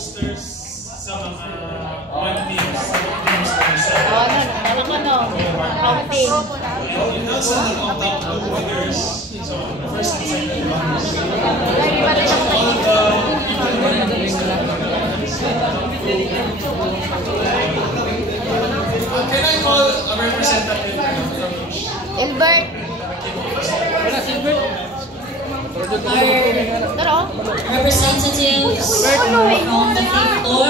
posters sa mga one teams po isa. Outing. And also on top of winners. So the first and second runners. Can I call a representative from Elbert. Representatives from the fifth floor,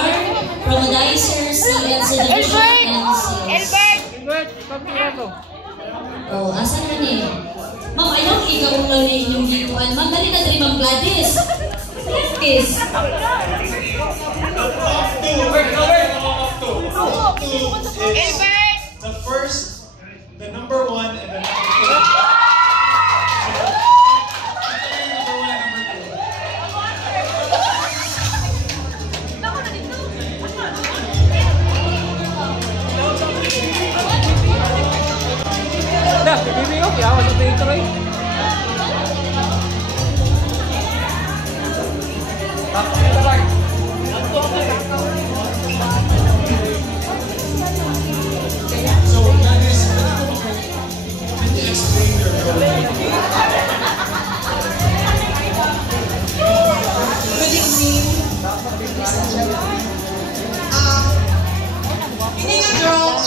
promodizers, CNC Division, and sales. Oh, asan ka ni? Ma'am, I don't ikaw kung lang rin yung gituan. Ma'am, dali na rin, Ma'am Gladys. Gladys. The first, the number one, and the number two. So that is, can you explain your role? Good evening. Hindi nga draw,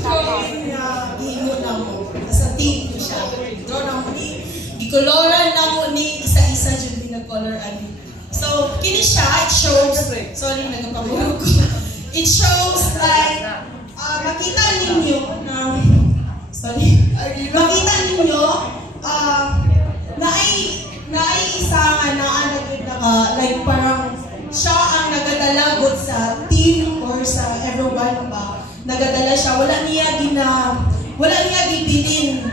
drawing na gihingo na mo. Sa team ko siya. Draw na mo ni, gikoloran na mo ni isa-isa dyan din na-color ani. So, kini siya, it shows, sorry, nagpapahulog ko. It shows like, makita ninyo na, makita ninyo, naay isa nga naanagin na like parang siya ang nagadalagot sa team or sa everyone ba, nagadala siya, wala niya gibilin,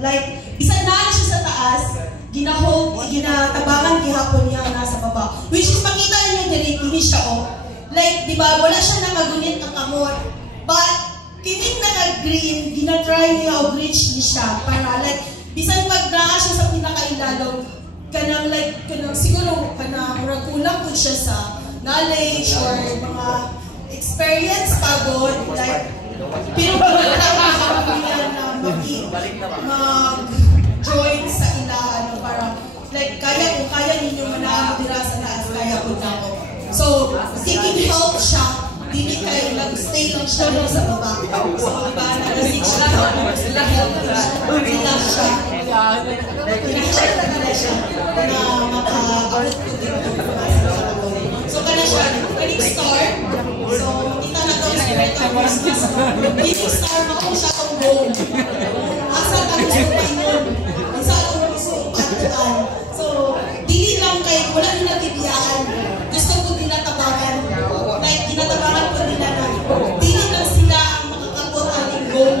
like, bisan na siya sa taas, ginatabangan gihapon niya nasa baba. Which is, makita niyo dili, kini siya like, di ba, wala siya nakagunit ang kamot. But, kining naka-green, ginatry niya o reach niya siya. Para, like, bisan pag naa siya sa pinakailalong, siguro, murag kulang po siya sa knowledge or mga experience pagod. Like, pero pagod na mag-join sa ilahan, para, like, kung kaya ninyo manamudira sa taas, kaya po na ako. So, seeking help siya, hindi kayo nag-stay lang siya sa baba. So, diba, nag-seek siya, nag-help siya, nag-check na siya na maka-out ko dito. So, kaya siya, kaling star. So, kita na ito, spirit of Christmas. Kaling star, mako siya itong gold. Asa ang gusto paingon. Asa ang gusto patuan. So, dili lang kayo, wala nyo nagibiyaan. Gusto ko tinatabangan. Like, tinatabangan ko nila na dili lang sila ang makakapot aling gold.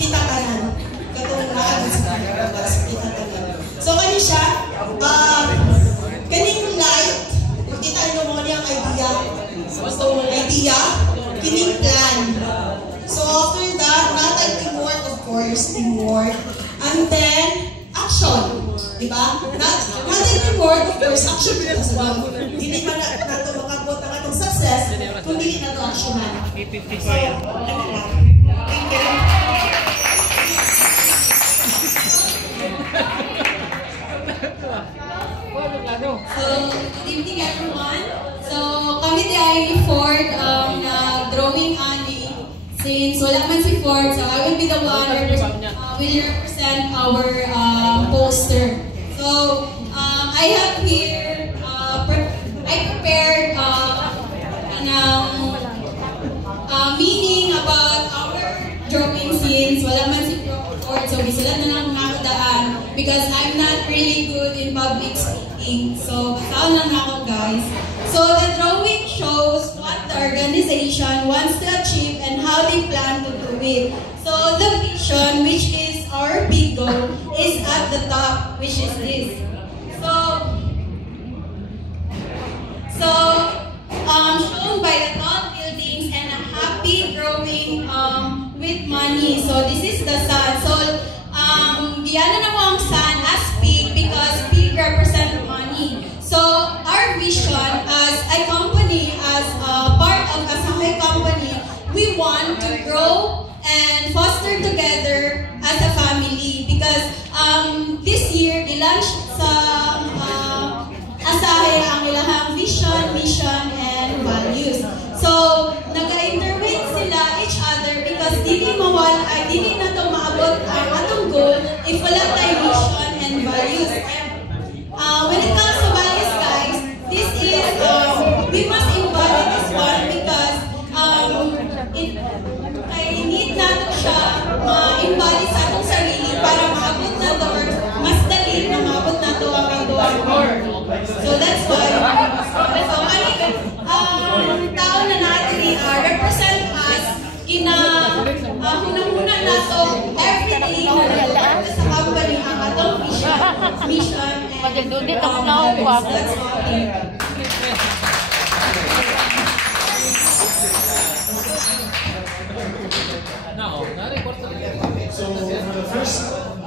Kita kanan. Katong naan sa tinatabangan. So, kani siya, kaning light, kita nyo mo niyang idea. So, idea, kining plan. So, after that, natag teamwork, of course, teamwork. And then, action. Diba? Natag teamwork, of course, action. Hindi pa na ito makabot ang atong success kung hindi na ito actionan. So, ano lang. Thank you. So, good evening everyone. So, kami ay Ford na drawing ani. Since wala man si Ford, so I will be the one will represent our poster. So, I have here, I prepared meaning about our drawing since wala man si Ford, so sila na lang nakadaan because I'm not really good in public speaking. So, basahan lang ako guys. So, the drawing shows what the organization wants to achieve and how they plan to do it. So, the vision, which is our big goal, is at the top, which is this. Shown by the tall buildings and a happy drawing with money. So, this is the sun. So, diyan na mo ang sun as pig because pig represent money. So, our vision grow and foster together as a family because this year i-launch sa Asahe ang ilahang vision, mission, and values. So, nag-interwin sila each other because dili na ito maabot ang atong goal if wala tayong mission and values. When it comes to values, guys, this is, we must embody this one because I need natin siya ma-embody sa atong sarili para maabot na ito or mas dali na maabot na ito ang atong goal. So that's why, tao na natin represent us hunang-huna na ito everyday na nag-work sa company ang atong mission and values. That's all. So for the first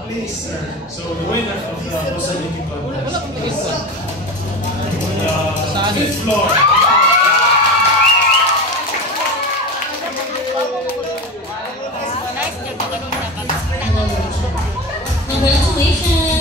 place, so the winner of the Rosalini contest is the fifth floor. Congratulations!